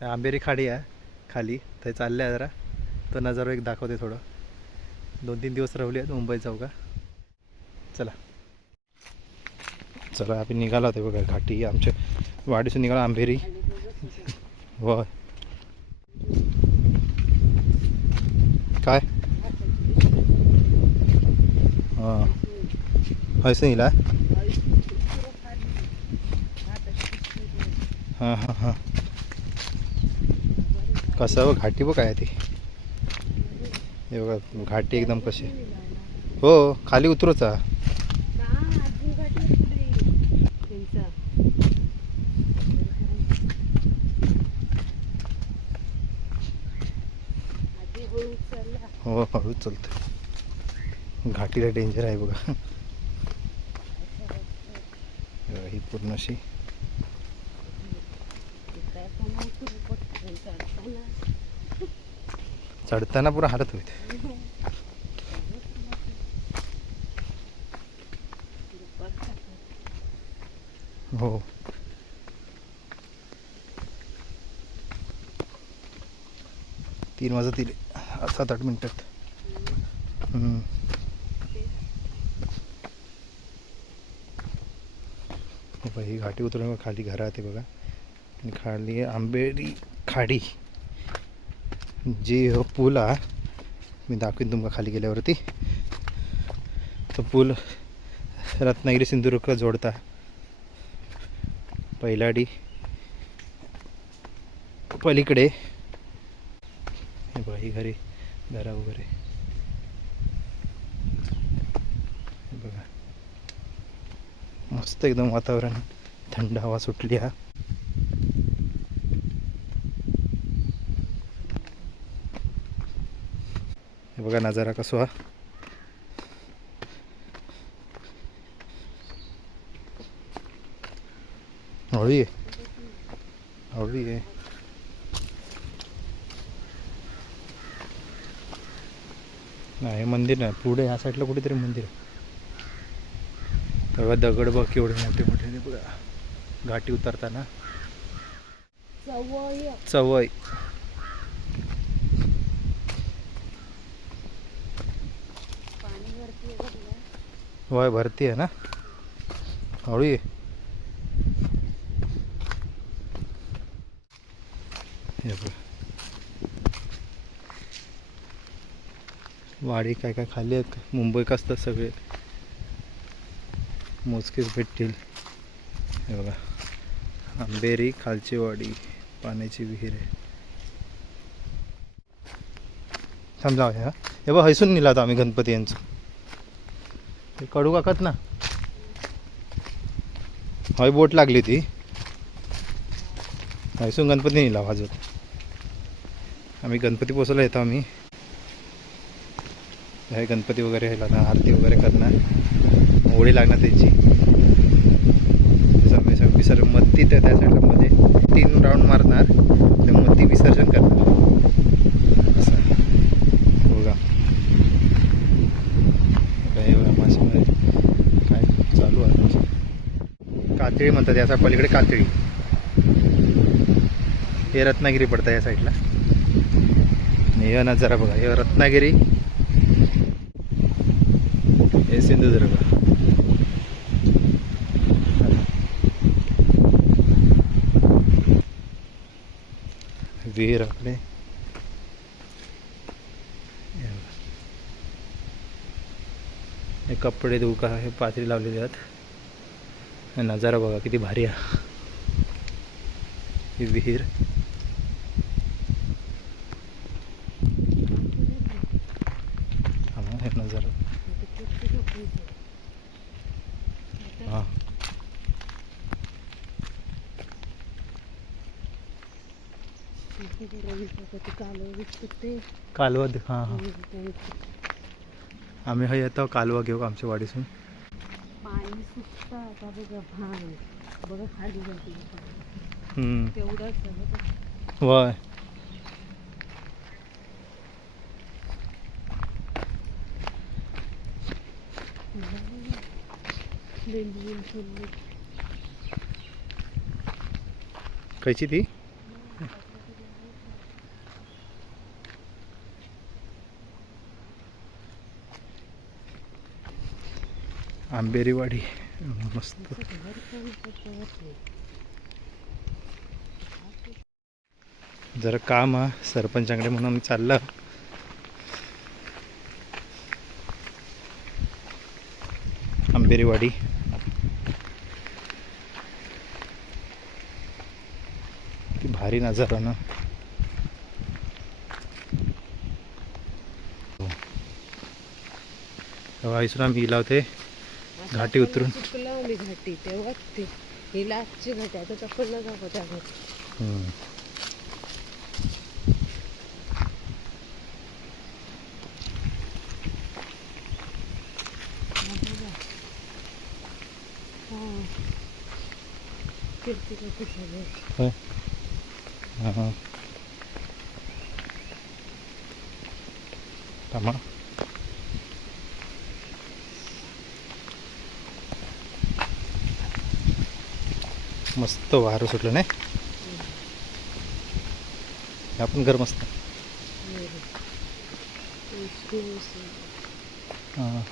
आंबेरी खाडी आहे खाली. ते चालले आहे जरा. तर नजारा एक दाखवते थोडं. दोन तीन दिवस राहले आहेत मुंबईत जाऊ का चला. चला आपण निघाला होते बघा घाटी. आमच्या वाडीसून निघाला आंबेरी. व काय? हां. हयसं निघाला हां हां हां. कसं बघ घाटी बघ काय ती. हे बघा घाटी एकदम कशी हो खाली उतरूचा हो. हळूच चालतं घाटीला डेंजर आहे बघा, ही पूर्ण अशी चढताना पुरा हालत होईल हो. तीन वाजतील सात आठ मिनिटात. ही घाटी उतरून खाली घरा आहे बघा. आणि खाली आंबेरी खाडी. जी हो पूल हा मी दाखवीन तुमका खाली गेल्यावरती. तो पूल रत्नागिरी सिंधुदुर्ग जोडता. पहिलाडी. पलीकडे. बाई ही घरी घरा वगैरे. बघा. मस्त एकदम वातावरण. थंड हवा सुटली हा. हे बघा नजारा कसो हा. हळू ये हळू ये नाही मंदिर नाही पुढे ह्या साईडला कुठेतरी मंदिर आहे. तेव्हा दगड बघ केवढे मोठे मोठे बघा. घाटी उतरताना. चवय वाय भरती आहे ना? हळू ये हे वाडी काय काय खाली आहेत? का? मुंबईक असतात सगळे. मोजकेच भेटतील. हे बघा. आंबेरी खालची वाडी पाण्याची विहीर आहे. समजा हे बघा हैसून नेला आम्ही गणपती यांचं. ते कडू काकत ना. हय बोट लागली ती हैसून गणपती नेला हो वाजवत आम्ही गणपती पोचवला येतो आम्ही. हे गणपती वगैरे हे ना आरती वगैरे करणार. होळी लागणार त्याची. सगळे विसर्जन मत्ती तर त्या साईडला मध्ये तीन राऊंड मारणार. ते मत्ती विसर्जन करणार असं आहे. बघा आता हे बघा मासेमारी काय चालू आहे कातळी म्हणतात या पलीकडे कातळी. हे रत्नागिरी पडतं या साईडला. हे नजारा बघा हे रत्नागिरी. हे सिंधुदुर्ग. विहीर आपले. हे कपडे दुका हे पातळी लावलेले आहेत. नजारा बघा किती भारी आहे. ही विहीर. नजारा. हां. कालवा हां हां. आम्ही हा येतो कालवा घेऊ आमच्या वाडीसून. पाणी सुटतं आता बघा भान बघा खाली जाते हम्म. तेवढंच झालं बघ. वय बिंबू. कैची ती आंबेरीवाडी. मस्त. जरा काम हा सरपंचाकडे म्हणून आम्ही चाललं. आंबेरीवाडी. ती भारी नजारा ना. तेव्हा आम्ही गेला होते. घाटी उतरून. मी घाटी? तेव्हा ते ही लास्टची घाटी आता ना जाऊ त्या घाटी हम्म. हां. मस्त वारं सुटलं नाही? आपण घर मस्त. हा.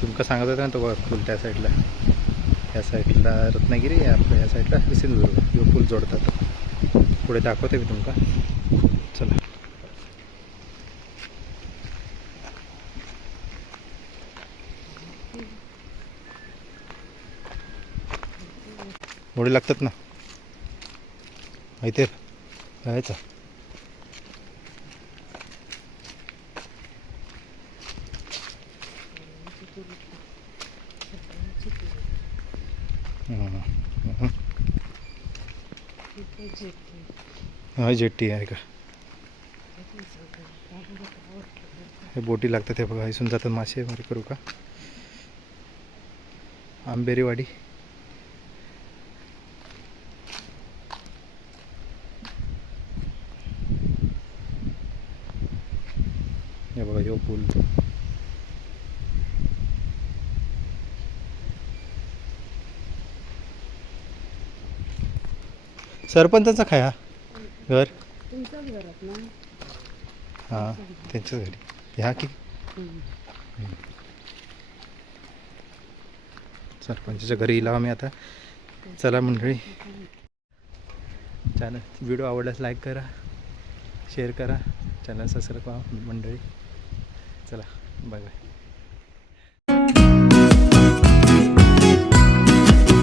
तुमका सांगत होता ना तो बघा पूल त्या साईडला या साईडला रत्नागिरी आपल्या या साईडला सिंधुदुर्ग हे पूल जोडतात. पुढे दाखवते मी तुमका चला मोडे लागतात ना. माहिती आहे? हा जेट्टी आहे का? हे बोटी लागतात हे बघा इथून जातात मासे मारे करू का? आंबेरीवाडी हे बघा ह्यो पूल सरपंचाचा काय हा. घर? हां त्यांच्याच घरी. ह्या की. सरपंचाच्या घरी येईल आम्ही आता. चला मंडळी. चॅनल व्हिडिओ आवडल्यास लाईक करा शेअर करा. चॅनल सबस्क्राईब करा मंडळी. चला बाय बाय.